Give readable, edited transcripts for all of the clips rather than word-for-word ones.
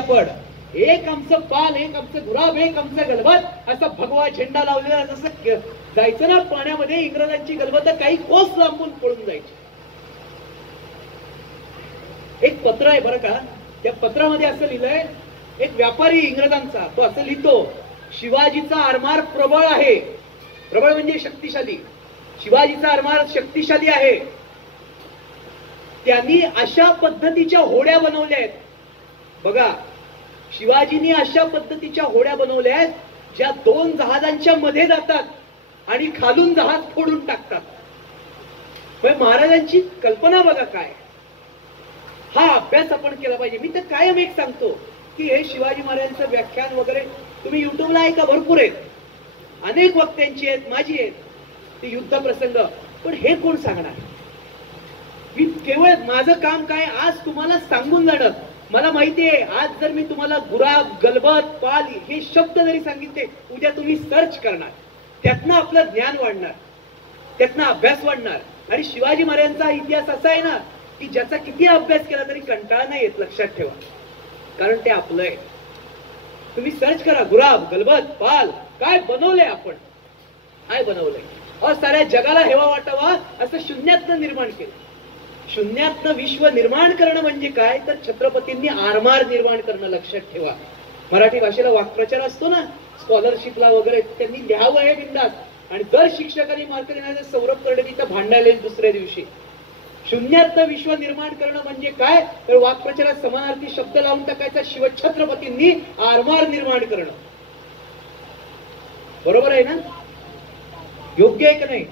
पड, एक आमचं पाल, एक आमचं गुलाब, एक आमचं गलबत, असा भगवा झेंडा लावलेला जसं जायचं ना पाण्यामध्ये इंग्रजांची गलबत काही कोस लांबून पळून जायची. एक पत्र आहे बरं का, त्या पत्रामध्ये असं लिहिलंय, एक व्यापारी इंग्रजांचा, तो असं लिहितो, शिवाजीचा आरमार प्रबळ आहे. प्रबळ म्हणजे शक्तिशाली. शिवाजीचा आरमार शक्तिशाली आहे. त्यांनी अशा पद्धतीच्या होड्या बनवल्या आहेत. बघा, शिवाजींनी अशा पद्धतीच्या होड्या बनवल्या आहेत ज्या दोन जहाजांच्या मध्ये जातात आणि खालून जहाज फोडून टाकतात. पण महाराजांची कल्पना बघा काय. हा अभ्यास आपण केला पाहिजे. मी तर कायम एक सांगतो की हे शिवाजी महाराजांचं व्याख्यान वगैरे तुम्ही युट्यूबला ऐका, भरपूर आहेत, अनेक वक्त्यांची आहेत, माझी आहेत, ते युद्ध प्रसंग. पण हे कोण सांगणार? मी केवळ माझं काम काय, आज तुम्हाला सांगून जाणं. मला माहितीये, आज जर मी तुम्हाला गुराब, गलबत, पाल हे शब्द जरी सांगितले, उद्या तुम्ही सर्च करणार, त्यातनं आपलं ज्ञान वाढणार, त्यातनं अभ्यास वाढणार. आणि शिवाजी महाराजांचा इतिहास असा आहे ना की ज्याचा किती अभ्यास केला तरी कंटाळा नाही येत. लक्षात ठेवा, कारण ते आपलं आहे. तुम्ही सर्च करा, गुराब, गलबत, पाल काय बनवलंय आपण, काय बनवलंय. साऱ्या जगाला हेवा वाटावा असं शून्यातनं निर्माण केलं. शून्यातनं विश्व निर्माण करणं म्हणजे काय, तर छत्रपतींनी आरमार निर्माण करणं. लक्षात ठेवा. मराठी भाषेला वाक्प्रचार असतो ना, स्कॉलरशिपला वगैरे, त्यांनी लिहावं आहे बिंदास. आणि जर शिक्षकांनी मार्क देण्याचे सौरभ करणे तिथं भांडायला दुसऱ्या दिवशी. शून्यातनं विश्व निर्माण करणं म्हणजे काय, तर वाक्प्रचारात समानार्थी शब्द लावून टाकायचा. शिवछत्रपतींनी आरमार निर्माण करणं. बरोबर आहे ना? योग्य आहे का नाही?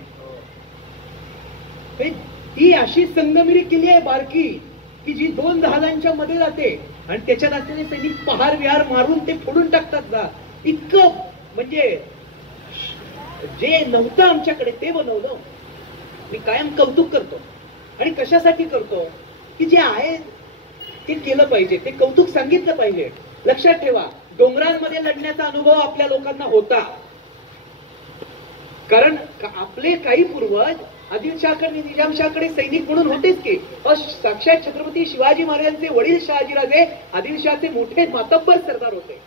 ती अशी संगमिरी केली आहे बारकी की जी दोन जहाजांच्या मध्ये जाते आणि त्याच्यात असलेले सैनिक पहार विहार मारून ते फोडून टाकतात. जा इतकं म्हणजे जे नव्हतं आमच्याकडे ते बनवलं. मी कायम कौतुक करतो. आणि कशासाठी करतो की जे आहे ते केलं पाहिजे, ते कौतुक सांगितलं पाहिजे. लक्षात ठेवा, डोंगरांमध्ये लढण्याचा अनुभव आपल्या लोकांना होता, कारण आपले काही पूर्वज आदिलशाहकडे, निजामशाहकडे सैनिक म्हणून होतेच की. साक्षात छत्रपती शिवाजी महाराजांचे वडील शहाजीराजे आदिलशाहचे मोठे मातब्बर सरदार होते.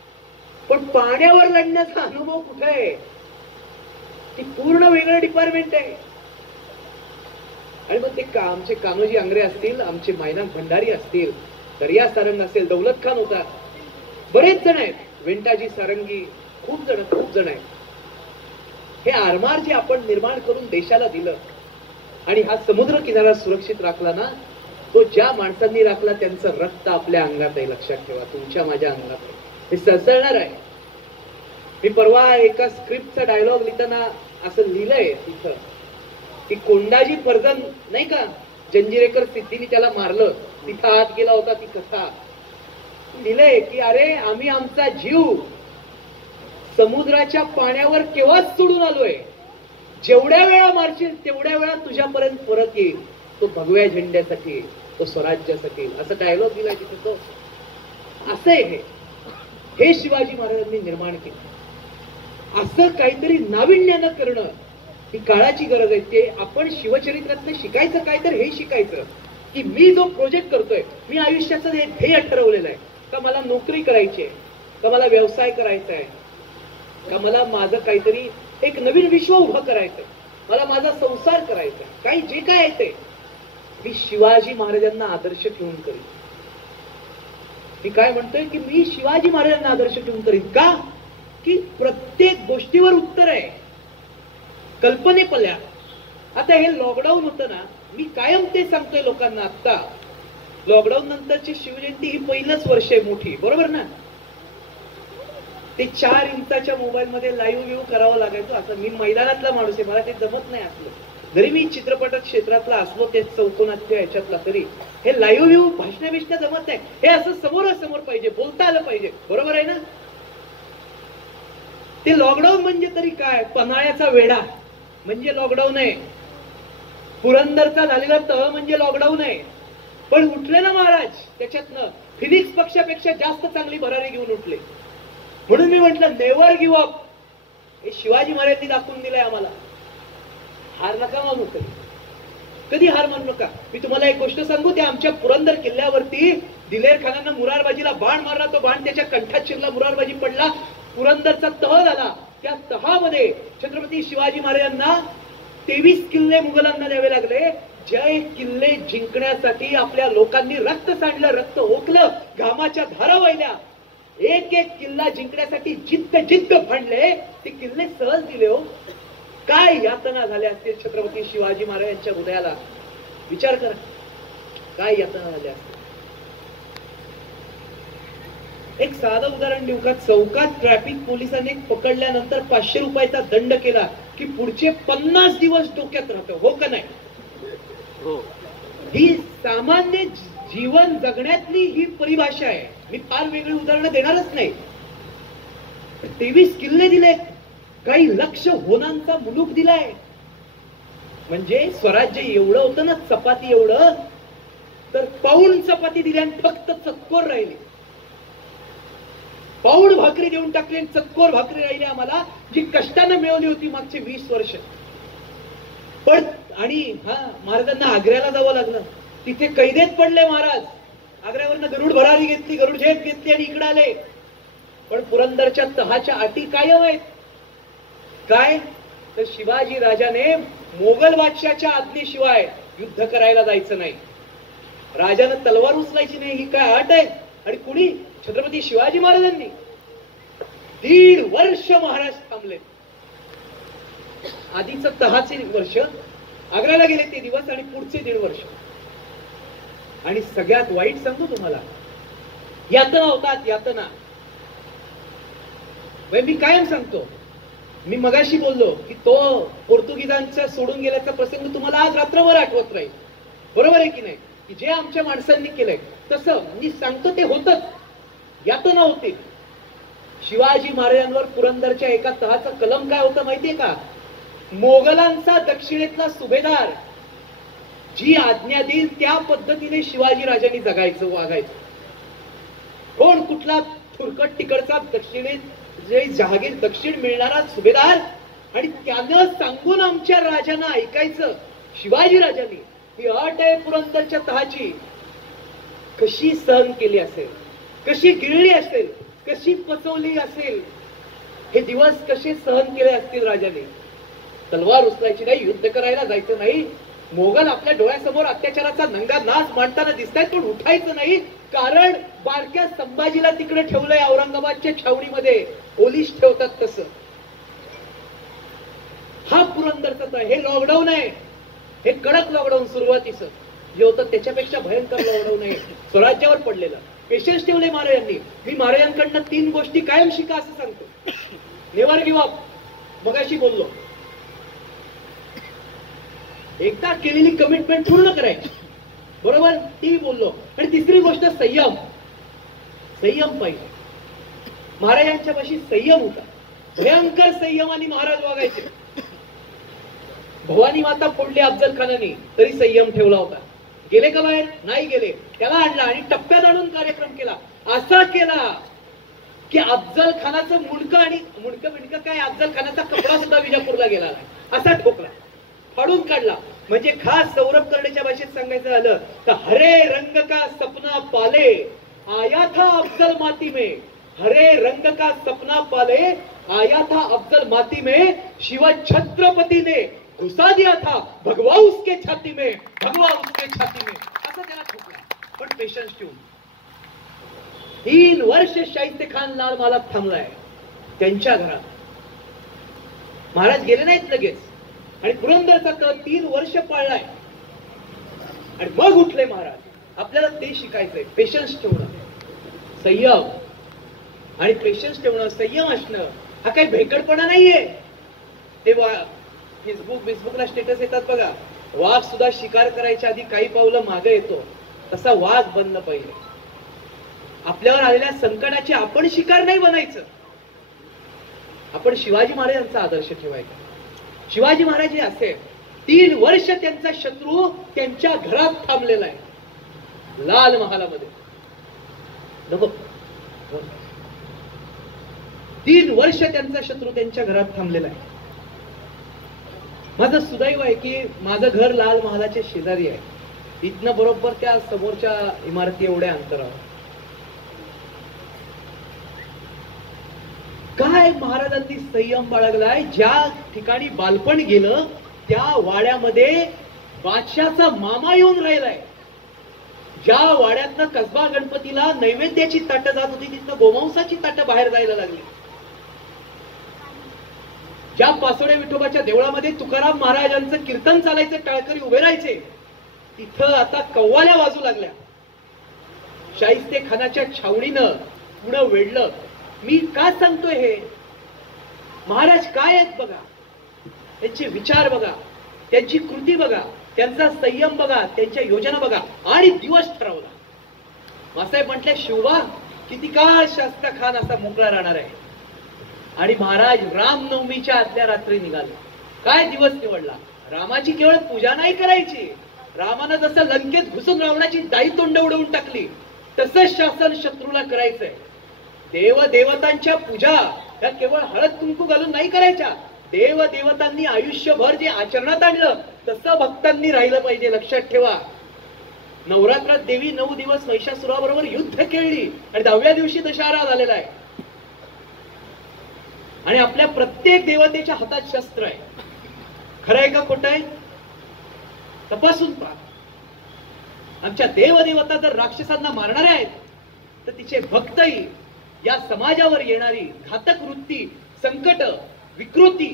पण पाण्यावर लढण्याचा अनुभव कुठे आहे? ती पूर्ण वेगळं डिपार्टमेंट आहे. आणि मग ते आमचे कान्होजी आंग्रे असतील, आमचे मायनाक भंडारी असतील, दर्या सारंग असेल, दौलत खान होता, बरेच जण आहेत, वेंटाजी सारंगी, खूप जण आहेत. हे आरमार जे आपण निर्माण करून देशाला दिलं आणि हा समुद्र किनारा सुरक्षित राखला ना, तो ज्या माणसांनी राखला त्यांचं रक्त आपल्या अंगात आहे. लक्षात ठेवा, तुमच्या माझ्या अंगात आहे. हे सळसळणार आहे. मी परवा एका स्क्रिप्टचा डायलॉग लिहिताना असं लिहिलंय तिथं की कोंडाजी फर्जन नाही का, जंजिरेकर सिद्धीने त्याला मारलं, तिथं आत गेला होता. ती कथा लिहिलंय की अरे आम्ही आमचा जीव समुद्राच्या पाण्यावर केव्हाच सोडून आलोय. जेवढ्या वेळा मारशील तेवढ्या वेळा तुझ्यापर्यंत परत येईल. तो भगव्या झेंड्यासाठी, तो स्वराज्यासाठी. असं डायलॉग दिलाय तिथे. तो असं आहे हे शिवाजी महाराजांनी निर्माण केलं. असं काहीतरी नाविन्यानं करणं ही काळाची गरज आहे. ते आपण शिवचरित्रातलं शिकायचं काय, तर हे शिकायचं की मी जो प्रोजेक्ट करतोय, मी आयुष्याचं हे ध्येय ठरवलेलं आहे का, मला नोकरी करायची आहे का, मला व्यवसाय करायचा आहे का, मला माझं काहीतरी एक नवीन विश्व उभं करायचंय, मला माझा संसार करायचा, काही जे काय आहे ते मी शिवाजी महाराजांना आदर्श ठेवून करीन. मी काय म्हणतोय की मी शिवाजी महाराजांना आदर्श ठेवून करीन. का? की प्रत्येक गोष्टीवर उत्तर आहे, कल्पनेपल्या. आता हे लॉकडाऊन होतं ना, मी कायम ते सांगतोय लोकांना. आता लॉकडाऊन नंतरची शिवजयंती ही पहिलंच वर्ष आहे मोठी, बरोबर ना? ते 4 इंचाच्या मोबाईल मध्ये लाईव्ह व्ह्यू करावं लागायचं. असं मी मैदानातला माणूस आहे, मला ते जमत नाही असलं. जरी मी चित्रपटात क्षेत्रातला असलो, ते चौकोनातल्या ह्याच्यातला, तरी हे लाईव्ह व्ह्यू भाषण जमत नाही. हे असं समोरासमोर पाहिजे, बोलता आलं पाहिजे, बरोबर आहे ना? ते लॉकडाऊन म्हणजे तरी काय, पन्हाळ्याचा वेढा म्हणजे लॉकडाऊन आहे, पुरंदरचा झालेला तह म्हणजे लॉकडाऊन आहे. पण उठले ना महाराज त्याच्यातनं, फिनिक्स पक्षापेक्षा जास्त चांगली भरारी घेऊन उठले. म्हणून मी म्हटलं नेव्हर गिव्ह अप. हे शिवाजी महाराजांनी दाखवून दिलंय आम्हाला. हार नका मानू, कधी हार मानू नका. मी तुम्हाला एक गोष्ट सांगू, त्या आमच्या पुरंदर किल्ल्यावरती दिलेर खानानं मुरारबाजीला बाण मारला, तो बाण त्याच्या कंठात शिरला, मुरारबाजी पडला, पुरंदरचा तह झाला. त्या तहामध्ये छत्रपती शिवाजी महाराजांना 23 किल्ले मुघलांना द्यावे लागले. जे किल्ले जिंकण्यासाठी आपल्या लोकांनी रक्त सांडलं, रक्त ओकलं, घामाच्या धारा वाहिल्या, एक एक किल्ला जिंकण्यासाठी जिद्द भांडले, ते किल्ले सहज दिले हो. काय यातना झाल्या असतील छत्रपती शिवाजी महाराजांच्या हृदयाला, विचार करा, काय यातना झाल्या असतील. एक साधं उदाहरण देऊ का? चौकात ट्रॅफिक पोलिसांनी पकडल्यानंतर 500 रुपयाचा दंड केला की पुढचे 50 दिवस डोक्यात राहतो, हो का नाही? ही सामान्य जीवन जगण्यातली ही परिभाषा आहे. मी फार वेगळी उदाहरणं देणारच नाही. 23 किल्ले दिलेत, काही लक्ष होनांचा मुलूक दिलाय. म्हणजे स्वराज्य एवढं होतं ना, चपाती एवढं, तर पाऊण चपाती दिली आणि फक्त चतकोर राहिली. पाऊण भाकरी देऊन टाकली आणि चतकोर भाकरी राहिली आम्हाला, जी कष्टानं मिळवली होती मागचे 20 वर्ष. पण आणि महाराजांना आग्र्याला जावं लागलं, तिथे कैदेत पडले महाराज. आग्र्यावरनं गरुड भरारी घेतली, गरुड झेप घेतली आणि इकडे आले. पण पुरंदरच्या तहाच्या अटी कायम आहेत. काय तर शिवाजी राजाने मोगल बादशाच्या आज्ञेशिवाय युद्ध करायला जायचं नाही. राजानं तलवार उचलायची नाही, ही काय अट आहे. आणि कुणी? छत्रपती शिवाजी महाराजांनी. 1.5 वर्ष महाराज थांबले. आधीच तहाचे वर्ष, आग्र्याला गेले ते दिवस, आणि पुढचे 1.5 वर्ष. आणि सगळ्यात वाईट सांगू तुम्हाला, यातना होतात, यातना. मी कायम सांगतो, मी मगाशी बोललो की तो पोर्तुगीजांचा सोडून गेल्याचा प्रसंग तुम्हाला आज रात्रभर आठवत राहील, बरोबर आहे की नाही? की जे आमच्या माणसांनी केलंय तसं मी सांगतो ते होतच, यातना होते. शिवाजी महाराजांवर पुरंदरच्या एका तहाचं कलम काय होतं माहितीये का? मोगलांचा दक्षिणेतला सुभेदार जी आज्ञा देईल त्या पद्धतीने शिवाजी राजांनी जगायचं, वागायचं. कोण? कुठला थुरकट तिकडचा दक्षिणेत जे जहागीर दक्षिण मिळणारा सुभेदार, आणि त्यानं सांगून आमच्या राजांना ऐकायचं. शिवाजी राजांनी ही अट आहे पुरंदरच्या तहाची. कशी सहन केली असेल, कशी गिळली असेल, कशी पचवली असेल, हे दिवस कसे सहन केले असतील राजाने. तलवार उचलायची नाही, युद्ध करायला जायचं नाही. मोगल आपल्या डोळ्यासमोर अत्याचाराचा नंगा नाच मांडताना दिसतायत, पण उठायचं नाही, कारण बारक्या संभाजीला तिकडे ठेवलंय औरंगाबादच्या छावणीमध्ये, पोलीस ठेवतात तसं. हा पुरंदरचा हे लॉकडाऊन आहे, हे कडक लॉकडाऊन सुरुवातीचं जे होतं त्याच्यापेक्षा भयंकर लॉकडाऊन आहे स्वराज्यावर पडलेलं. पेशन्स ठेवले महाराजांनी. मी महाराजांकडनं 3 गोष्टी कायम शिका असं सांगतो. नेव्हर गिव्ह अप, मगाशी बोललो, एकदा केलेली कमिटमेंट पूर्ण करायची, बरोबर? ती बोललो. आणि तिसरी गोष्ट संयम. संयम पाहिजे. महाराजांच्या पाशी संयम होता, भयंकर संयमाने महाराज वागायचे. भवानी माता फोडली अफजल खानाने, तरी संयम ठेवला होता. गेले का बाहेर? नाही गेले. त्याला आणला आणि टप्प्यात आणून कार्यक्रम केला. असा केला की अफजल खानाचं मुंडकं आणि मुंडकं काय, अफजल खानाचा कपडा सुद्धा विजापूरला गेला, असा ठोकला, फाडून काढला. म्हणजे खास सौरभ कर्णेच्या भाषेत सांगायचं झालं तर हरे रंग का सपना पाले आया था अफजल माती में, हरे रंग का सपना पाले आया था अफजल माती में, शिव छत्रपति ने घुसा दिया था भगवा उसके छाती में, भगवा उसके छाती में, असं त्याला ठोकला. पण पेशन्स ठेवून 3 वर्ष शाहिस्ते खान लाल महालात थांबलाय त्यांच्या घरात. महाराज गेले नाहीत लगेच, आणि पुरंदरचा तह 3 वर्ष पाळलाय, आणि मग उठले महाराज. आपल्याला ते शिकायचंय, पेशन्स ठेवणं, संयम. आणि पेशन्स ठेवणं, संयम असणं हा काही भेकडपणा नाहीये. तेव्हा फेसबुकला स्टेटस येतात बघा, वाघ सुद्धा शिकार करायच्या आधी काही पावलं मागे येतो, तसा वाघ बनलं पाहिजे. आपल्यावर आलेल्या संकटाचे आपण शिकार नाही बनायचं, आपण शिवाजी महाराजांचा आदर्श ठेवायचा. शिवाजी महाराज हे असे 3 वर्ष त्यांचा शत्रू त्यांच्या घरात थांबलेला आहे, लाल महालामध्ये. नको, 3 वर्ष त्यांचा शत्रू त्यांच्या घरात थांबलेला आहे. माझं सुदैव आहे की माझं घर लाल महालाच्या शेजारी आहे. इथनं बरोबर त्या समोरच्या इमारती एवढ्या अंतरावर. काय महाराजांनी संयम बाळगलाय. ज्या ठिकाणी बालपण गेलं त्या वाड्यामध्ये बादशाचा मामा येऊन राहिलाय. ज्या वाड्यातनं कसबा गणपतीला नैवेद्याची ताटं जात होती तिथनं गोमांसाची ताटं बाहेर जायला लागली. ज्या पासोडे विठोबाच्या देवळामध्ये तुकाराम महाराजांचं कीर्तन चालायचं, टाळकरी उभे राहायचे, तिथं आता कव्वाल्या वाजू लागल्या. शाहिस्ते खानाच्या छावणीनं पुढं वेढलं. मी का सांगतोय हे? महाराज काय आहेत बघा, त्यांचे विचार बघा, त्यांची कृती बघा, त्यांचा संयम बघा, त्यांच्या योजना बघा. आणि दिवस ठरवला. मासाहेब म्हटले, शिवबा किती काळ शास्ता खान असा मोकळा राहणार आहे. आणि महाराज रामनवमीच्या आदल्या रात्री निघाले. काय दिवस निवडला. रामाची केवळ पूजा नाही करायची. रामानं जसं लंकेत घुसून रावणाची दाई तोंड उडवून टाकली तसंच शासन शत्रूला करायचंय. देव देवतांच्या पूजा त्या केवळ हळद कुंकू घालून नाही करायच्या. देव देवतांनी आयुष्यभर जे आचरणात आणलं तसं भक्तांनी राहिलं पाहिजे. लक्षात ठेवा. नवरात्रात देवी 9 दिवस महिषासुराबरोबर युद्ध खेळली आणि 10व्या दिवशी दशहरा झालेला आहे. आणि आपल्या प्रत्येक देवतेच्या हातात शस्त्र आहे. खरं आहे का खोटं आहे? तपासून पहा. आमच्या देवदेवता जर राक्षसांना मारणाऱ्या आहेत तर तिचे भक्तही या समाजावर येणारी घातक वृत्ती, संकट, विकृती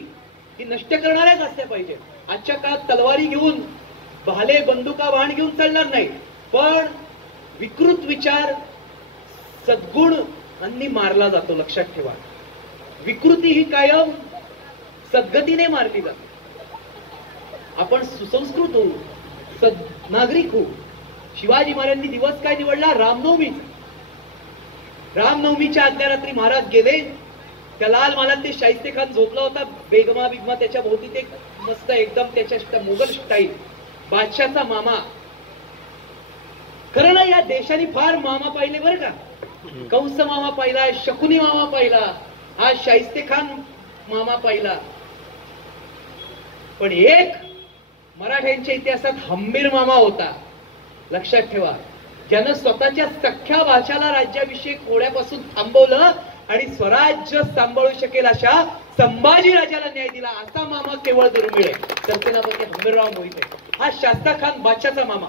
ही नष्ट करणाऱ्याच असल्या पाहिजे. आजच्या काळात तलवारी घेऊन, भाले बंदुका बाण घेऊन चालणार नाही, पण विकृत विचार सद्गुणांनी मारला जातो. लक्षात ठेवा. विकृती ही कायम सद्गतीने मारली जाते. आपण सुसंस्कृत होऊ, नागरिक होऊ. शिवाजी महाराजांनी दिवस काय निवडला? रामनवमी. रामनवमीच्या आदल्या रात्री महाराज गेले. त्या लाल महालात ते शाहिस्ते खान झोपला होता. बेगमा बिगमा त्याच्या भोवती ते मस्त एकदम त्याच्या मोगल स्टाईल. बादशाचा मामा. खरं ना, या देशाने फार मामा पाहिले बरं का. कंस मामा पाहिला, शकुनी मामा पाहिला, हा शाहिस्ते खान मामा पाहिला. पण एक मराठ्यांच्या इतिहासात हंबीर मामा होता. लक्षात ठेवा. ज्यानं स्वतःच्या सख्या भाषाला राज्याभिषेक होण्यापासून थांबवलं आणि स्वराज्य सांभाळू शकेल अशा संभाजी राजाला न्याय दिला. असा मामा केवळ दुर्मिळ आहे. सरसेनापती हंबीरराव मोहिते हा शास्ता खान बादशाचा मामा.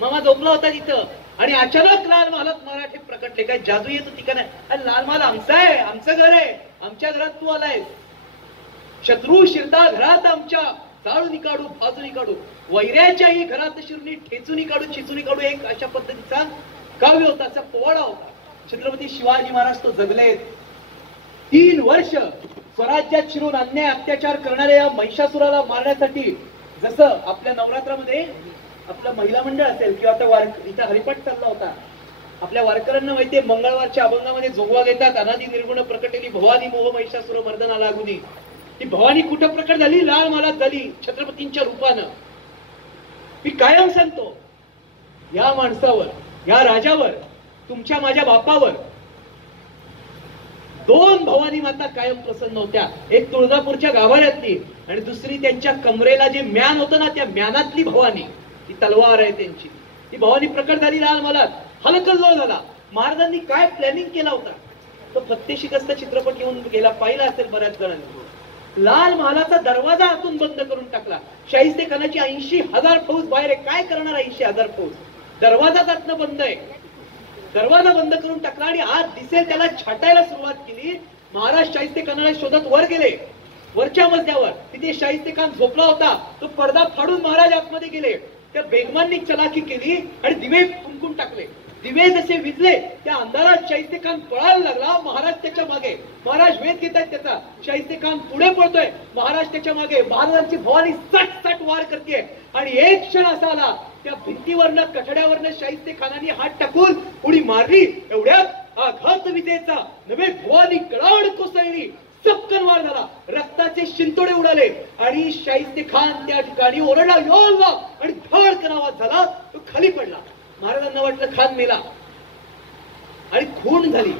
मामा झोपला होता तिथं आणि अचानक लाल महालात मराठे प्रकटले. काय जादू येत होती का नाही? अरे लाल महाल आमचा आहे, आमचं घर आहे, आमच्या घरात तू आलाय. शत्रू शिरता घरात आमच्या, चाळून काढू, भाजून काढू, वैऱ्याच्याही घरात शिरणी ठेचून काढू, चिचून काढू. एक अशा पद्धतीचा काव्य होता, असा पोवाडा होता. छत्रपती शिवाजी महाराज तो जगले. 3 वर्ष स्वराज्यात शिरून अन्याय अत्याचार करणाऱ्या या महिषासुराला मारण्यासाठी, जसं आपल्या नवरात्रामध्ये आपलं महिला मंडळ असेल किंवा आता इथं हरिपाठ चालला होता. आपल्या वारकऱ्यांना माहितीये मंगळवारच्या अभंगामध्ये जोगवा घेतात. अनादी निर्गुण प्रकटेली भवानी मोह महिषासुर मर्दना लागुनी. ती भवानी कुठं प्रकट झाली? लाल महालात झाली, छत्रपतींच्या रूपानं. मी कायम सांगतो, या माणसावर, या राजावर, तुमच्या माझ्या बापावर 2 भवानी माता कायम प्रसन्न होत्या. एक तुळजापूरच्या गाभाऱ्यातली आणि दुसरी त्यांच्या कमरेला जे म्यान होतं ना, त्या म्यानातली भवानी. ती तलवार आहे त्यांची. ती भवानी प्रकट झाली लाल महालात. हलकल्लोळ झाला. महाराजांनी काय प्लॅनिंग केला होता तो फत्ते शिकस्त चित्रपट येऊन गेला, पाहिला असेल बऱ्याच जणांनी. लाल महालाचा दरवाजा आतून बंद करून टाकला. शाहिस्ते खानाची 80,000 फौज बाहेर आहे. काय करणार 80,000 फौज? दरवाजाच आतनं बंद आहे. दरवाजा बंद करून टाकला आणि आत दिसेल त्याला छाटायला सुरुवात केली. महाराज शाहिस्ते खानाला शोधत वर गेले. वरच्या मजल्यावर तिथे शाहिस्ते खान झोपला होता. तो पडदा फाडून महाराज आतमध्ये गेले. त्या बेगमांनी चलाकी केली आणि दिवे फुंकून टाकले. दिवे जसे विजले त्या अंधारात शाहिस्ते खान पळायला लागला. महाराज त्याच्या मागे. महाराज वेध घेत आहेत त्याचा. शाहिस्ते खान पुढे पळतोय, महाराज त्याच्या मागे. महाराजांची भवानी सट सट वार करते आणि एक क्षण असा आला, त्या भिंतीवरनं कठड्यावरनं शाहिस्ते खानाने हात टाकून उडी मारली. एवढ्यात आघात विजेचा नव्हे भवानी कडावड कोसळली. चपकन वार झाला. रक्ताचे शिंतोडे उडाले आणि शाहिस्ते खान त्या ठिकाणी ओरडला, योल्ला, आणि धडकन आवाज झाला. तो खाली पडला. महाराजांना वाटलं खान मेला आणि खून झाली.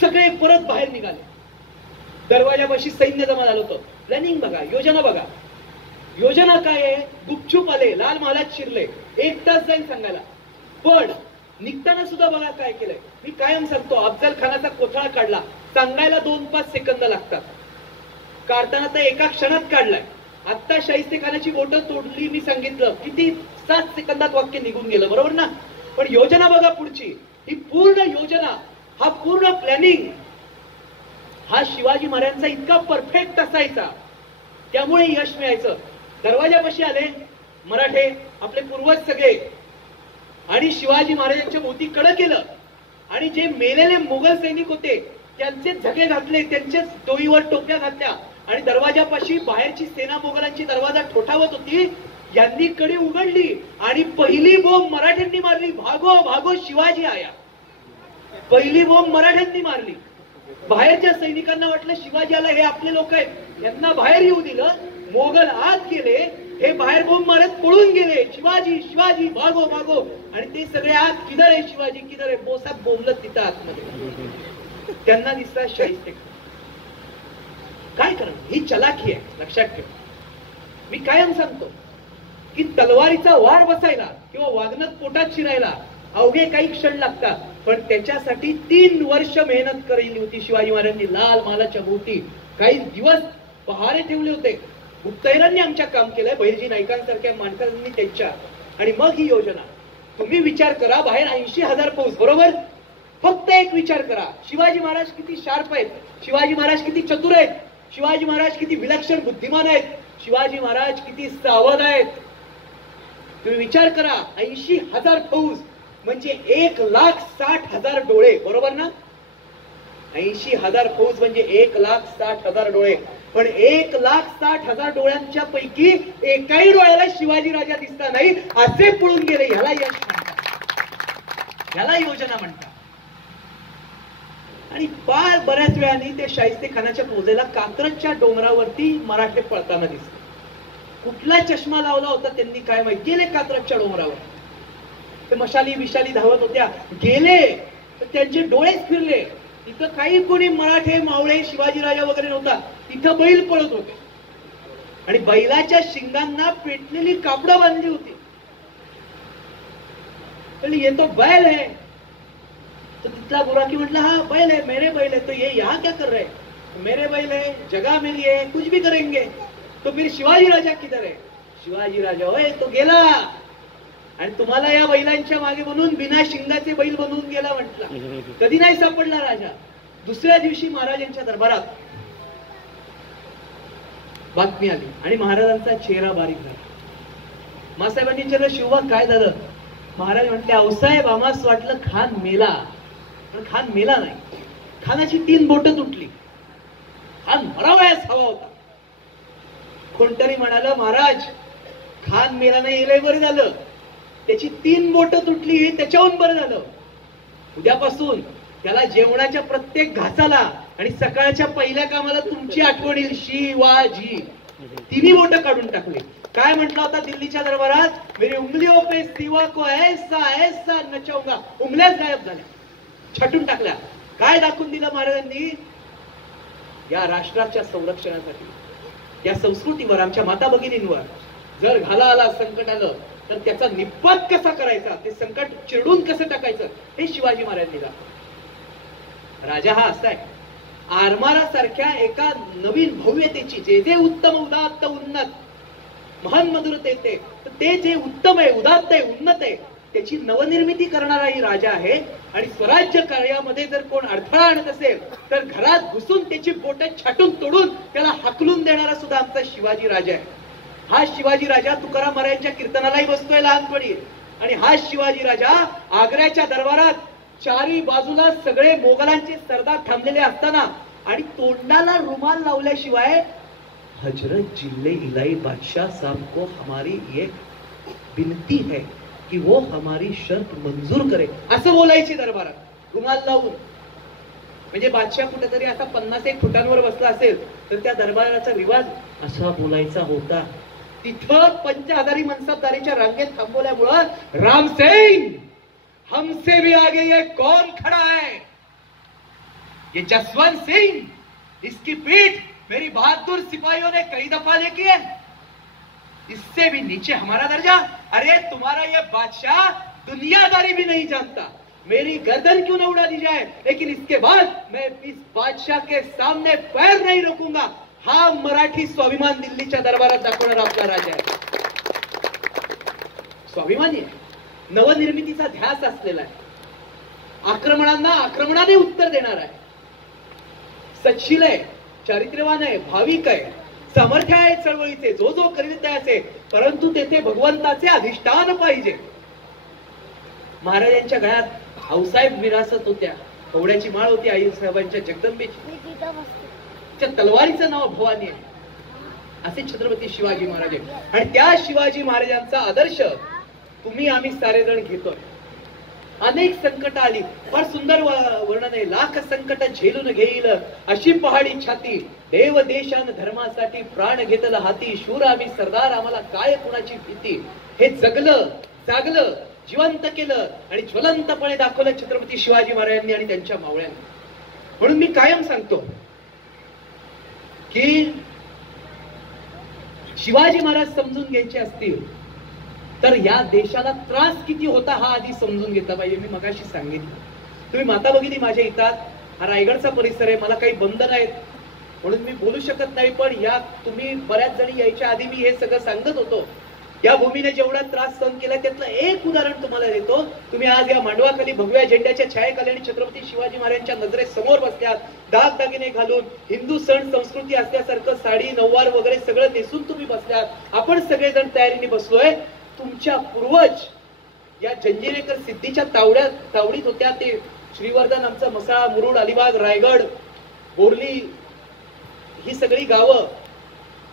सगळे परत बाहेर निघाले. दरवाजापाशी सैन्य जमा झालं होतं. प्लॅनिंग बघा, योजना बघा. योजना काय आहे? गुपचूप आले, लाल महालात शिरले, 1 तास जाईल सांगायला, पण निघताना सुद्धा बघा काय केलंय. मी कायम सांगतो, अफजल खानाचा कोथळा काढला, सांगायला 2-5 सेकंद लागतात, काढताना तर एका क्षणात काढलाय. आता शाहिस्ते खानाची बोटं तोडली, मी सांगितलं किती 7 सेकंदात वाक्य निघून गेलं, बरोबर ना. पण योजना बघा पुढची, ही पूर्ण योजना, हा पूर्ण प्लॅनिंग हा शिवाजी महाराजांचा इतका परफेक्ट असायचा, त्यामुळे यश मिळायचं. दरवाजापाशी आले मराठे, आपले पूर्वज सगळे, आणि शिवाजी महाराजांच्या भोवती कडं केलं, आणि जे मेलेले मुघल सैनिक होते त्यांचे झगे घातले, त्यांच्याच डोईवर टोप्या घातल्या, आणि दरवाजापाशी बाहेरची सेना मोगलांची दरवाजा ठोठावत होती, यांनी कडी उघडली आणि पहिली बोंब मराठ्यांनी मारली. भागो भागो शिवाजी आया, पहिली बोंब मराठ्यांनी मारली. बाहेरच्या सैनिकांना वाटलं शिवाजी आला, हे आपले लोक आहेत, यांना बाहेर येऊ दिलं. मोगल आत गेले, हे बाहेर बोंब मारत पळून गेले, शिवाजी शिवाजी भागो भागो, आणि ते सगळे आत, किधर आहे शिवाजी किधर आहे, बोसात बोंबलत तिथं आतमध्ये. त्यांना दिसला शाहिस्ते खान. काय करा, ही चलाखी आहे, लक्षात ठेव. मी कायम सांगतो की तलवारीचा वार बसायला किंवा वाघनत पोटात शिरायला अवघे काही क्षण लागतात, पण त्याच्यासाठी 3 वर्ष मेहनत केली होती शिवाजी महाराजांनी. लाल महालाच्या भोवती काही दिवस पहारे ठेवले होते, गुप्तहेरांनी आमच्या काम केलंय, बहिर्जी नाईकांसारख्या माणसांनी त्यांच्या. आणि मग ही योजना, तुम्ही विचार करा, बाहेर 80,000 फौज, बरोबर. फक्त एक विचार करा, शिवाजी महाराज किती शार्प आहेत, शिवाजी महाराज किती चतुर आहेत, शिवाजी महाराज किती विलक्षण बुद्धिमान आहेत, शिवाजी महाराज किती सावध आहेत. तुम्ही विचार करा, 80,000 फौज म्हणजे 1,60,000 डोळे, बरोबर ना. 80,000 फौज म्हणजे 1,60,000 डोळे. पण 1,60,000 डोळ्यांच्या पैकी एकाही डोळ्याला शिवाजी राजा दिसला नाही, असे पळून गेले. ह्याला यश म्हणतात, ह्याला योजना म्हणतात. आणि फार बऱ्याच वेळाने ते शाहिस्ते खानाच्या फौजेला कात्रजच्या डोंगरावरती मराठे पळताना दिसले. कुठला चष्मा लावला होता त्यांनी काय माहिती, गेले कात्रजच्या डोंगरावर, ते मशाली विशाली धावत होत्या, गेले तर त्यांचे डोळेच फिरले. इथं काही कोणी मराठे मावळे शिवाजी राजा वगैरे नव्हता, इथं बैल पळत होते, आणि बैलाच्या शिंगांना पेटलेली कापडं बांधली होती. ये तो बैल है, तो तिथला बुराकी म्हटला, हा बैल है, मेरे बैल है, तो ये यहाँ क्या कर रहे, मेरे बैल है, जगह मिली है, कुछ भी करेंगे. तो फिर शिवाजी राजा किधर है, शिवाजी राजा होय तो गेला, आणि तुम्हाला या बैलांच्या मागे बनवून बिना शिंगाचे बैल बनवून गेला म्हटला. कधी नाही सापडला राजा. दुसऱ्या दिवशी महाराजांच्या दरबारात बातमी आली आणि महाराजांचा चेहरा बारीक झाला. मासाहेबांनी विचारलं, शिवबा काय झालं. महाराज म्हटले, आऊसाहेब आम्हास वाटलं खान मेला, पण खान मेला नाही. खानाची 3 बोटं तुटली, खान मरावयास हवा होता. कोणतरी म्हणालं, महाराज खान मेला नाही, लय बरं झालं, त्याची 3 बोटं तुटली, त्याच्याहून बरं झालं. उद्यापासून त्याला जेवणाच्या प्रत्येक घासाला आणि सकाळच्या पहिल्या कामाला तुमची आठवण येईल, शिवाजी. 3 बोटं काढून टाकले. काय म्हटला होता दिल्लीच्या दरबारात, मेरी उंगलियों पे सिवा को ऐसा ऐसा नचाऊंगा. उंगल्याच गायब झाल्या, छाटून टाकल्या. काय दाखवून दिलं महाराजांनी, या राष्ट्राच्या संरक्षणासाठी, या संस्कृतीवर, आमच्या माता भगिनींवर जर घाला आला, संकट आलं तर त्याचा निपात कसा करायचा, ते संकट चिरडून कसं टाकायचं, हे शिवाजी महाराजांनी दाखवलं. राजा हा असा आहे, आरमारासारख्या एका नवीन भव्यतेची, जे जे उत्तम उदात्त उन्नत महान मधुरता येते, ते जे उत्तम आहे, उदात्त आहे, उन्नत आहे, त्याची नवनिर्मिती करणाराही राजा आहे. आणि स्वराज्य कार्यामध्ये जर कोण अडथळा आणत असेल तर घरात घुसून त्याची बोटं छाटून तोडून त्याला हाकलून देणारा सुद्धा आमचा शिवाजी राजा आहे. हा शिवाजी राजा तुकाराम महाराजांच्या कीर्तनालाही बसतोय लहानपणी, आणि हा शिवाजी राजा आग्र्याच्या दरबारात चारी बाजूला सगळे मोगलांचे सरदार थांबलेले असताना आणि तोंडाला रुमाल लावल्याशिवाय, हजरत जिल्ले इलाई बादशाह साहब को हमारी ये विनती है कि वो हमारी शर्त मंजूर करे, असं बोलायचे दरबारात रुमाल लावून. म्हणजे बादशाह कुठेतरी असा 50-1 फुटांवर बसला असेल तर त्या दरबाराचा रिवाज असा बोलायचा होता. तिथं 50,000 मनसबदारीच्या रांगेत थांबवल्यामुळं, रामसिंग हमसे भी आगे ये कौन खड़ा है, ये जसवंत सिंह, इसकी पीठ मेरी बहादुर सिपाहियों ने कई दफा देखी है. इससे भी नीचे हमारा दर्जा। अरे तुम्हारा ये बादशाह दुनियादारी भी नहीं जानता, मेरी गर्दन क्यों न उड़ा दी जाए, लेकिन इसके बाद मैं इस बादशाह के सामने पैर नहीं रखूंगा। हा मराठी स्वाभिमान दिल्लीच्या दरबारात दाखवणारा आपला राजा आहे, स्वाभिमानी आहे, नवनिर्मितीचा ध्यास असलेला आहे, आक्रमणांना आक्रमणाने उत्तर देणार आहे, सच्शील आहे, चारित्र्यवान आहे, भाविक आहे, सामर्थ्य आहे चळवळीचे, जो जो करील त्याचे, परंतु तेथे भगवंताचे अधिष्ठान पाहिजे. महाराजांच्या गळ्यात आऊसाहेब विरासत होत्या, कवड्याची माळ होती आई साहेबांच्या जगदंबेची, त्या तलवारीचं नाव भवानी आहे. असे छत्रपती शिवाजी महाराज आहेत आणि त्या शिवाजी महाराजांचा आदर्श तुम्ही आम्ही सारेजण घेतोय. अनेक संकट आली, फार सुंदर वर्णन आहे. लाख संकट झेलून घेईल अशी पहाडी छाती, देव देशान धर्मासाठी प्राण घेतला हाती, शूर आम्ही सरदार आम्हाला काय कुणाची भीती. हे जगलं जागलं जिवंत केलं आणि ज्वलंतपणे दाखवलं छत्रपती शिवाजी महाराजांनी आणि त्यांच्या मावळ्यांनी. म्हणून मी कायम सांगतो की शिवाजी महाराज समजून घ्यायचे असतील तर या देशाला त्रास किती होता हा आधी समजून घेतला पाहिजे. मी मगाशी सांगितलं, तुम्ही माता भगिनी माझ्या इथं, हा रायगडचा परिसर आहे, मला काही बंधन आहेत म्हणून मी बोलू शकत नाही, पण या तुम्ही बऱ्याच जणी यायच्या आधी मी हे सगळं सांगत होतो. या भूमीने जेवढा त्रास सहन केला त्यातलं एक उदाहरण तुम्हाला देतो. तुम्ही आज या मांडवाखाली भगव्या झेंड्याच्या छायेखाली आणि छत्रपती शिवाजी महाराजांच्या नजरेसमोर बसल्यात, दागदागिने घालून हिंदू सण संस्कृती असल्यासारखं साडी नऊवार वगैरे सगळं नेसून तुम्ही बसल्यात. आपण सगळेजण तयारीने बसलोय. तुमच्या पूर्वज या जंजिरेकर सिद्धीच्या तावडीत होत्या. ते श्रीवर्धन, आमचा मसाळा, मुरुड, अलिबाग, रायगड, बोर्ली ही सगळी गावं,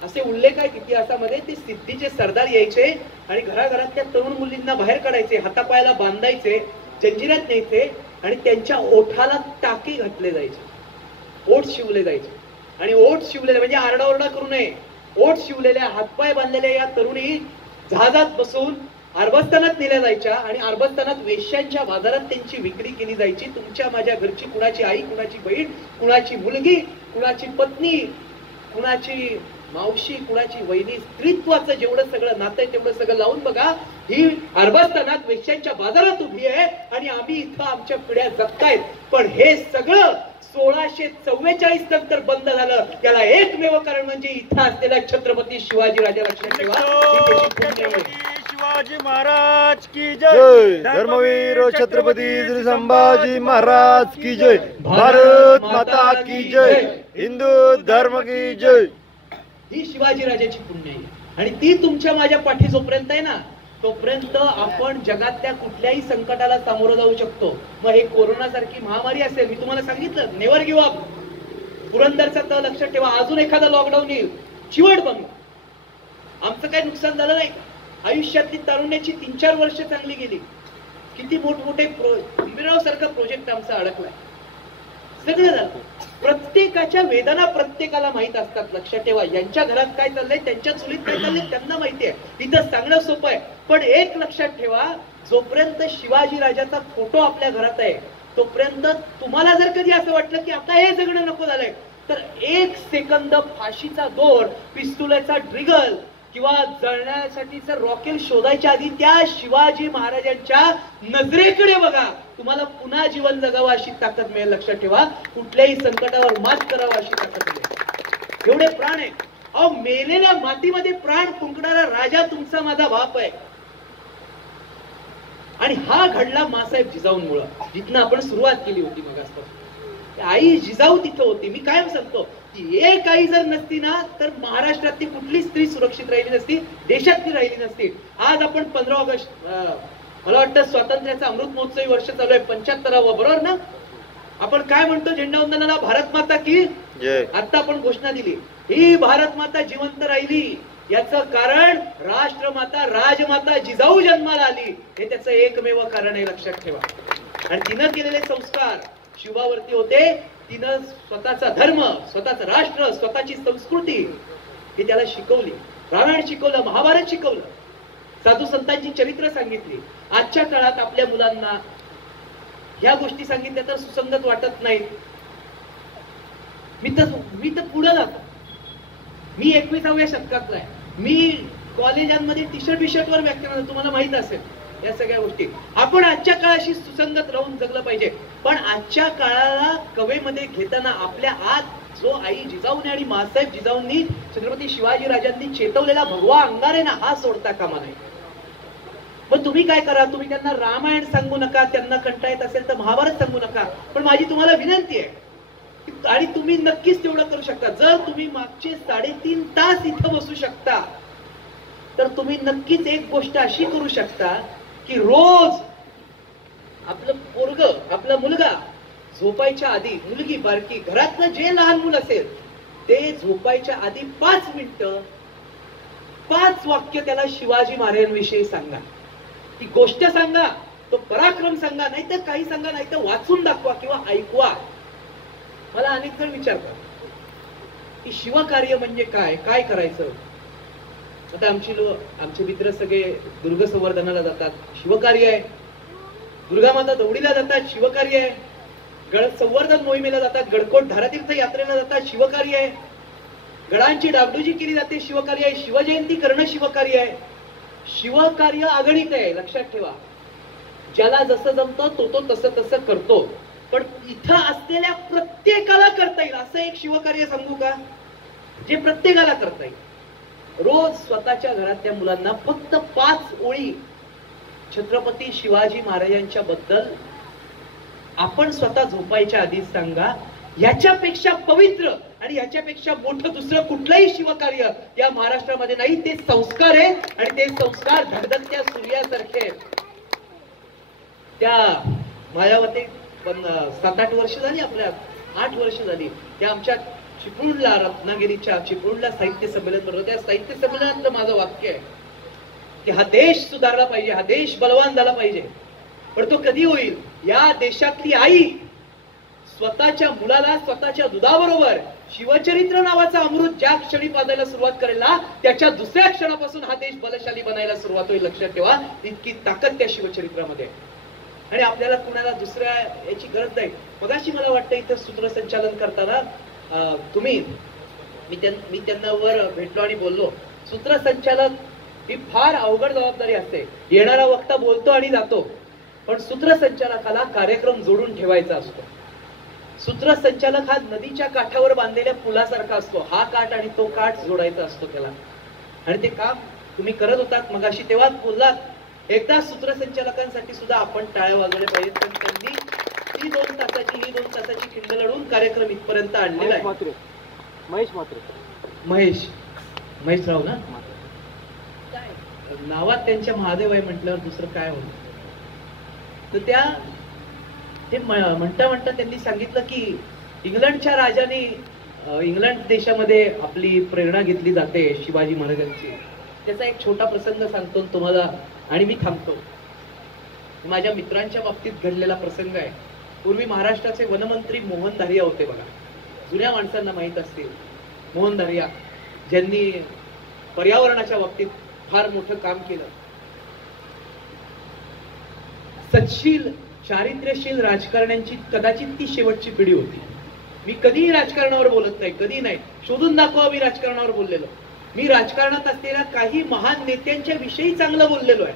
असे उल्लेख आहेत इतिहासामध्ये. ते सिद्धीचे सरदार यायचे आणि घराघरातल्या तरुण मुलींना बाहेर काढायचे, हातापायाला बांधायचे, जंजिरात न्यायचे आणि त्यांच्या ओठाला टाके घातले जायचे, ओठ शिवले जायचे. आणि ओठ शिवलेले म्हणजे आरडाओरडा करू नये, ओठ शिवलेल्या हातपाय बांधलेल्या या तरुणी जहाजात बसून अरबस्तानात नेल्या जायच्या आणि अरबस्तानात वेश्यांच्या बाजारात त्यांची विक्री केली जायची. तुमच्या माझ्या घरची कुणाची आई, कुणाची बहीण, कुणाची मुलगी, कुणाची पत्नी, कुणाची मावशी, कुणाची वहिनी, स्त्रीत्वाचं जेवढं सगळं नातं आहे तेवढं सगळं लावून बघा. ही अरबस्तानात वेश्यांच्या बाजारात उभी आहे आणि आम्ही इथं आमच्या पिढ्या जगतायत. पण हे सगळं 1644 नंतर बंद झालं. याला एकमेव कारण म्हणजे इथं असलेला छत्रपती शिवाजी राजा. लक्षात ठेवा, शिवाजी महाराज की जय. धर्मवीर छत्रपती संभाजी महाराज की जय. भारत माता की जय. हिंदू धर्म की जय. ही शिवाजी राजाची पुण्य आहे आणि ती तुमच्या माझ्या पाठी जोपर्यंत आहे ना तोपर्यंत आपण जगातल्या कुठल्याही संकटाला सामोरं जाऊ शकतो. मग हे कोरोना सारखी महामारी असेल, मी तुम्हाला सांगितलं नेव्हर गिव्ह अप. पुरंदरचा तर लक्षात ठेवा, अजून एखादा लॉकडाऊन येईल, चिवट बंद. आमचं काही नुकसान झालं नाही. आयुष्यातली तारुण्याची 3-4 वर्ष चांगली गेली. किती मोठमोठे आंबेराव सारखा प्रोजेक्ट आमचा अडकलाय, सगळं झालं. प्रत्येकाच्या वेदना प्रत्येकाला माहित असतात. लक्षात ठेवा, यांच्या घरात काय चाललंय, त्यांच्या चुलीत काय चाललंय त्यांना माहिती आहे. इथं सांगणं सोपं आहे, पण एक लक्षात ठेवा, जोपर्यंत शिवाजी राजाचा फोटो आपल्या घरात आहे तोपर्यंत तुम्हाला जर कधी असं वाटलं की आता हे जगणं नको झालंय तर 1 सेकंद फाशीचा दोर, पिस्तुलाचा ट्रिगर किंवा जळण्यासाठीचं रॉकेल शोधायच्या आधी त्या शिवाजी महाराजांच्या नजरेकडे बघा. तुम्हाला पुन्हा जीवन जगावं अशी ताकद मिळेल. लक्षात ठेवा, कुठल्याही संकटावर मात करावं अशी ताकद मिळेल. एवढे प्राण आहे. अहो, मेलेल्या मातीमध्ये प्राण फुंकणारा राजा तुमचा माझा बाप आहे. आणि हा घडला मासाहेब जिजाऊंमुळे, जिथनं आपण सुरुवात केली होती मगासपासून. आई जिजाऊ तिथं होती. मी कायम सांगतो की एक आई जर नसती ना तर महाराष्ट्रातली कुठली स्त्री सुरक्षित राहिली नसती, देशातली राहिली नसती. आज आपण 15 ऑगस्ट, मला वाटतं स्वातंत्र्याचा अमृत महोत्सवी वर्ष चालू आहे, 75वा, बरोबर ना? आपण काय म्हणतो झेंडावंदनाला? भारत माता की जय. आता आपण घोषणा दिली, ही भारत माता जिवंत राहिली याचं कारण राष्ट्रमाता राजमाता जिजाऊ जन्माला आली, हे त्याचं एकमेव कारण आहे. लक्षात ठेवा. आणि तिनं केलेले संस्कार शिवावरती होते. तिनं स्वतःचा धर्म, स्वतःचं राष्ट्र, स्वतःची संस्कृती ही त्याला शिकवली. रामायण शिकवलं, महाभारत शिकवलं, साधू संतांची चरित्र सांगितली. आजच्या काळात आपल्या मुलांना ह्या गोष्टी सांगितल्या तर सुसंगत वाटत नाही. मी तर पुढे जातो. मी 21व्या शतकातला आहे. मी कॉलेजांमध्ये टी शर्टवर व्याख्यान, तुम्हाला माहित असेल या सगळ्या गोष्टी. आपण आजच्या काळाशी सुसंगत राहून जगलं पाहिजे. पण आजच्या काळाला कवेमध्ये घेताना आपल्या आत जो आई जिजाऊने आणि मासाहेब जिजाऊंनी छत्रपती शिवाजी राजांनी चेतवलेला भगवा अंगार आहे ना, हा सोडता कामा नये. मग तुम्ही काय करा, तुम्ही त्यांना रामायण सांगू नका, त्यांना कंटाळा येत असेल तर महाभारत सांगू नका. पण माझी तुम्हाला विनंती आहे, आणि तुम्ही नक्कीच तेवढं करू शकता, जर तुम्ही मागचे 3.5 तास इथं बसू शकता तर तुम्ही नक्कीच एक गोष्ट अशी करू शकता की रोज आपलं पोरग, आपला मुलगा झोपायच्या आधी, मुलगी बारकी, घरातलं जे लहान मुलं असेल ते झोपायच्या आधी 5 मिनिटं 5 वाक्य त्याला शिवाजी महाराजांविषयी सांगा. ती गोष्ट सांगा, तो पराक्रम सांगा, नाहीतर काही सांगा, नाहीतर वाचून दाखवा किंवा ऐकवा. मला अनेक जण विचारतात की शिवकार्य म्हणजे काय, काय करायचं. आता आमचे मित्र सगळे दुर्ग संवर्धनाला जातात, शिवकार्य आहे. दुर्गामाता दौडीला जातात, शिवकार्य आहे. गड संवर्धन मोहिमेला जातात, गडकोट धारातीर्थ यात्रेला जातात, शिवकार्य आहे. गडांची डागडुजी केली जाते, शिवकार्य आहे. शिवजयंती करणं शिवकार्य आहे. शिवकार्य अगणित आहे, लक्षात ठेवा. ज्याला जसं जमतं तो तसं करतो. पण इथं असलेल्या प्रत्येकाला करता येईल असं एक शिवकार्य सांगू का, जे प्रत्येकाला करता येईल. रोज स्वतःच्या घरातल्या मुलांना फक्त 5 ओळी छत्रपती शिवाजी महाराजांच्या बद्दल आपण स्वतः झोपायच्या आधी सांगा. याच्यापेक्षा पवित्र आणि याच्यापेक्षा मोठं दुसरं कुठलंही शिवकार्य या महाराष्ट्रामध्ये नाही. ते संस्कार आहे आणि ते संस्कार धगधगत्या सूर्यासारखे आहेत. त्या मायावती पण 7-8 वर्ष झाली, आपल्या 8 वर्ष झाली, त्या आमच्या चिपळूणला, रत्नागिरीच्या चिपळूणला साहित्य संमेलन भरलं. त्या साहित्य संमेलनातलं माझं वाक्य आहे की हा देश सुधारला पाहिजे, हा देश बलवान झाला पाहिजे. पण तो कधी होईल, या देशातली आई स्वतःच्या मुलाला स्वतःच्या दुधाबरोबर शिवचरित्र नावाचा अमृत ज्या क्षणी पाजायला सुरुवात करेल ना, त्याच्या दुसऱ्या क्षणापासून हा देश बलशाली बनायला सुरुवात होईल. लक्षात ठेवा, इतकी ताकद त्या शिवचरित्रामध्ये. आणि आपल्याला कुणाला दुसऱ्या याची गरज नाही. मगाशी मला वाटतं इथं सूत्रसंचालन करताना मी त्यांना वर भेटलो आणि बोललो, सूत्रसंचालक ही फार अवघड जबाबदारी असते. येणारा वक्ता बोलतो आणि जातो, पण सूत्रसंचालकाला कार्यक्रम जोडून ठेवायचा असतो. सूत्रसंचालक हा नदीच्या काठावर बांधलेल्या पुलासारखा असतो. हा काठ आणि तो काठ जोडायचा असतो त्याला, आणि ते काम तुम्ही करत होतात मगाशी, तेव्हाच बोललात. एकदा सूत्रसंचालकांसाठी सुद्धा आपण टाळ्या वाजवल्या पाहिजेत, पण त्यांनी ही 2 तासाची खिंड लढून कार्यक्रम इथपर्यंत आणलेला आहे. महेश राव ना, नावात त्यांच्या महादेव आहे म्हटल्यावर दुसरं काय होतं. तर ते म्हणता त्यांनी सांगितलं की इंग्लंडच्या राजाने इंग्लंड देशामध्ये आपली प्रेरणा घेतली जाते शिवाजी महाराजांची. त्याचा एक छोटा प्रसंग सांगतो तुम्हाला आणि मी थांबतो. माझ्या मित्रांच्या बाबतीत घडलेला प्रसंग आहे. पूर्वी महाराष्ट्राचे वनमंत्री मोहन धारिया होते बघा, जुन्या माणसांना माहित असतील. मोहन धारिया ज्यांनी पर्यावरणाच्या बाबतीत फार मोठं काम केलं. सत्शील चारित्र्यशील राजकारण्यांची कदाचित ती शेवटची पिढी होती. मी कधीही राजकारणावर बोलत नाही, कधी नाही. शोधून दाखवा मी राजकारणावर बोललेलो. मी राजकारणात असलेल्या काही महान नेत्यांच्या विषयी चांगलं बोललेलो आहे,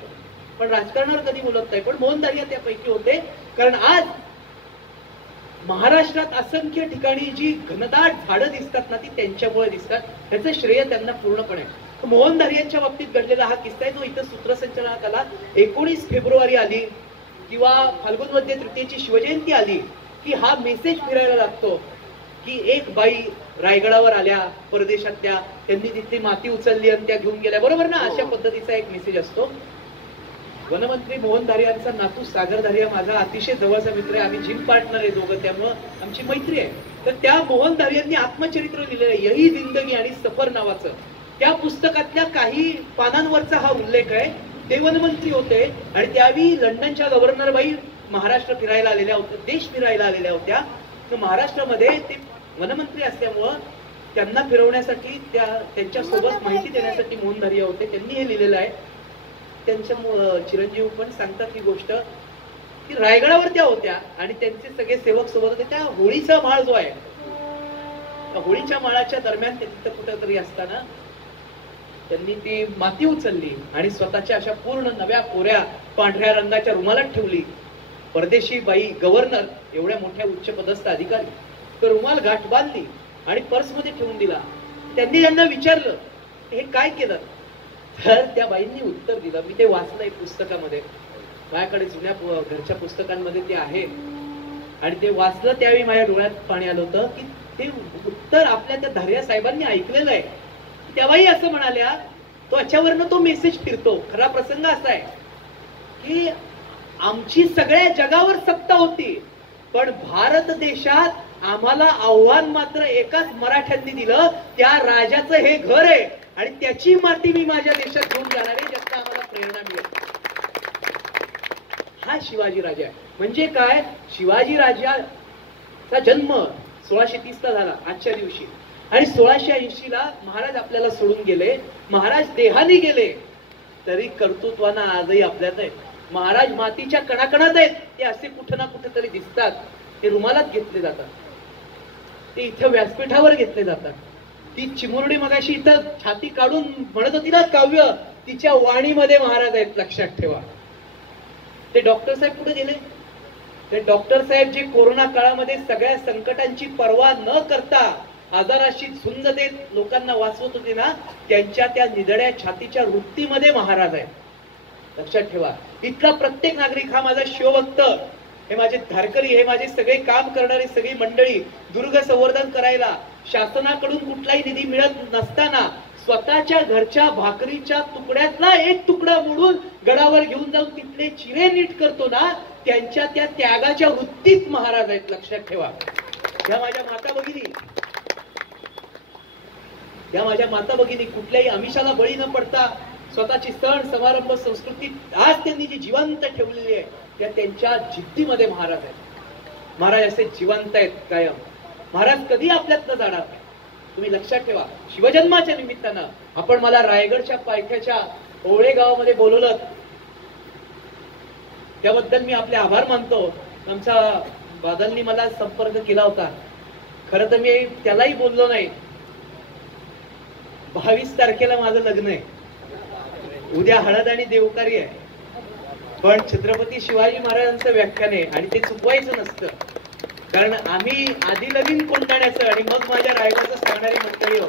पण राजकारणावर कधी बोलत नाही. पण मोहन धारिया त्यापैकी होते. कारण आज महाराष्ट्रात असंख्य ठिकाणी जी घनदाट झाडं दिसतात ना, ती त्यांच्यामुळे दिसतात. त्याचं श्रेय त्यांना पूर्णपणे. मोहन धारियांच्या बाबतीत घडलेला हा किस्सा आहे, जो इथं सूत्रसंचालनाला 19 फेब्रुवारी आली किंवा फाल्गुन मध्ये तृतीयेची शिवजयंती आली की हा मेसेज फिरायला लागतो की एक बाई रायगडावर आल्या परदेशातल्या, त्यांनी तिथली माती उचलली आणि त्या घेऊन गेल्या, बरोबर ना. अशा पद्धतीचा एक मेसेज असतो. वनमंत्री मोहन धारियांचा नातू सागर धारिया माझा अतिशय जवळचा मित्र आहे. आम्ही जिम पार्टनर आहे दोघं, त्यामुळं आमची मैत्री आहे. तर त्या मोहन धारियांनी आत्मचरित्र लिहिलेलं आहे, यही जिंदगी आणि सफर नावाचं. त्या पुस्तकातल्या काही पानांवरचा हा उल्लेख आहे. ते वनमंत्री होते आणि त्यावेळी लंडनच्या गव्हर्नर बाई महाराष्ट्र फिरायला आलेल्या होत्या, देश फिरायला आलेल्या होत्या. तर महाराष्ट्रामध्ये ते वनमंत्री असल्यामुळं त्यांना फिरवण्यासाठी, त्यांच्या सोबत माहिती देण्यासाठी मोहन धारिया होते. त्यांनी हे लिहिलेलं आहे. त्यांच्या चिरंजीव पण सांगतात ही गोष्ट की रायगडावर त्या होत्या आणि त्यांचे सगळे सेवक सोबत होते. त्या होळीचा माळ जो आहे, होळीच्या माळाच्या दरम्यान ते तिथं कुठेतरी असताना त्यांनी ती माती उचलली आणि स्वतःच्या अशा पूर्ण नव्या कोऱ्या पांढऱ्या रंगाच्या रुमालात ठेवली. परदेशी बाई गव्हर्नर एवढ्या मोठ्या उच्च पदस्थ अधिकारी, तर रुमाल गाठ बांधली आणि पर्समध्ये ठेवून दिला. त्यांनी त्यांना विचारलं हे काय केलं, तर त्या बाईंनी उत्तर दिलं. मी ते वाचलंय पुस्तकामध्ये, माझ्याकडे जुन्या घरच्या पुस्तकांमध्ये ते आहे आणि ते वाचलं त्यावेळी माझ्या डोळ्यात पाणी आलं होतं की ते उत्तर आपल्या त्या धार्या साहेबांनी ऐकलेलं आहे. त्या बाई असं म्हणाल्या, तो याच्यावरनं तो मेसेज फिरतो. खरा प्रसंग असा आहे की आमची सगळ्या जगावर सत्ता होती, पण भारत देशात आम्हाला आव्हान मात्र एकाच मराठ्यांनी दिलं, त्या राजाचं हे घर आहे आणि त्याची माती मी माझ्या देशात घेऊन जाणार आहे, ज्याचा आम्हाला प्रेरणा मिळेल. हा शिवाजी राजा आहे. म्हणजे काय, शिवाजी राजाचा जन्म 1630 ला झाला आजच्या दिवशी आणि 1680 ला महाराज आपल्याला सोडून गेले. महाराज देहानी गेले तरी कर्तृत्वाना आजही आपल्यात आहे. महाराज मातीच्या कणाकणात आहेत, ते असे कुठे ना कुठे तरी दिसतात. ते रुमालात घेतले जातात, ते इथं व्यासपीठावर घेतले जातात. ती चिमुरडी मगाशी इथं छाती काढून म्हणत होती ना काव्य, तिच्या वाणीमध्ये महाराज आहेत, लक्षात ठेवा. ते डॉक्टर साहेब कुठे गेले, ते डॉक्टर साहेब जे कोरोना काळामध्ये सगळ्या संकटांची पर्वा न करता आजाराशी झुंज देत लोकांना वाचवत होते ना, त्यांच्या त्या निधड्या छातीच्या वृत्तीमध्ये महाराज आहेत, लक्षात ठेवा. इथला प्रत्येक नागरिक हा माझा शिवभक्त, हे माझे धारकरी, हे माझे सगळे काम करणारी सगळी मंडळी, दुर्ग संवर्धन करायला शासनाकडून कुठलाही निधी मिळत नसताना स्वतःच्या घरच्या भाकरीच्या तुकड्यातला एक तुकडा मोडून गडावर घेऊन जाऊन तिथले चिरे नीट करतो ना, त्यांच्या त्या त्यागाच्या वृत्तीत महाराज आहेत, लक्षात ठेवा. या माझ्या माता भगिनी, या माझ्या माता भगिनी कुठल्याही आमिषाला बळी न पडता स्वतःची सण समारंभ संस्कृती आज त्यांनी जी जिवंत ठेवलेली आहे, त्या त्यांच्या जिद्दीमध्ये महाराज आहेत. महाराज असे जिवंत आहेत कायम. महाराज कधी आपल्यातनं जाणार नाही, तुम्ही लक्षात ठेवा. शिवजन्माच्या निमित्तानं आपण मला रायगडच्या पायथ्याच्या ओवळे गावामध्ये बोलवलं, त्याबद्दल मी आपले आभार मानतो. आमचा बादलनी मला संपर्क केला होता. खरं तर मी त्यालाही बोललो नाही. 22 तारखेला माझं लग्न आहे, उद्या हळद आणि देवकारी आहे, पण छत्रपती शिवाजी महाराजांचं व्याख्यान आहे आणि ते चुकवायचं नसतं. कारण आम्ही आधी लगीन कोंडाण्याचं आणि मग माझ्या रायगाचं सांगणारी मंडळी हो.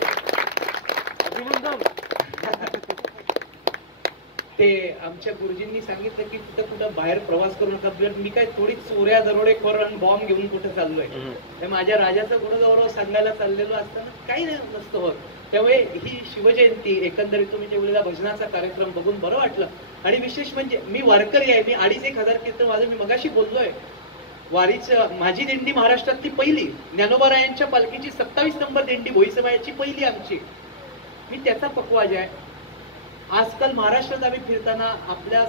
ते आमच्या गुरुजींनी सांगितलं की कुठं बाहेर प्रवास करू नका. मी काय थोडी चोऱ्या दरोडेखोर आणि बॉम्ब घेऊन कुठे चाललोय, माझ्या राजाचा गुणगौरव सांगायला चाललेलो असताना काही नसतं होत. त्यामुळे ही शिवजयंती एकंदरीत तुम्ही ठेवलेला भजनाचा कार्यक्रम बघून बरं वाटलं. आणि विशेष म्हणजे मी वारकरी आहे, मी 2,500 कीर्तन माझं, मी मगाशी बोललोय. वारीचं माझी दिंडी महाराष्ट्रातली पहिली, ज्ञानोबारायांच्या पालखीची 27 नंबर दिंडी भोई समाजाची पहिली आमची. मी त्याचा पक्वाज आहे. आजकाल महाराष्ट्रात आम्ही फिरताना आपल्या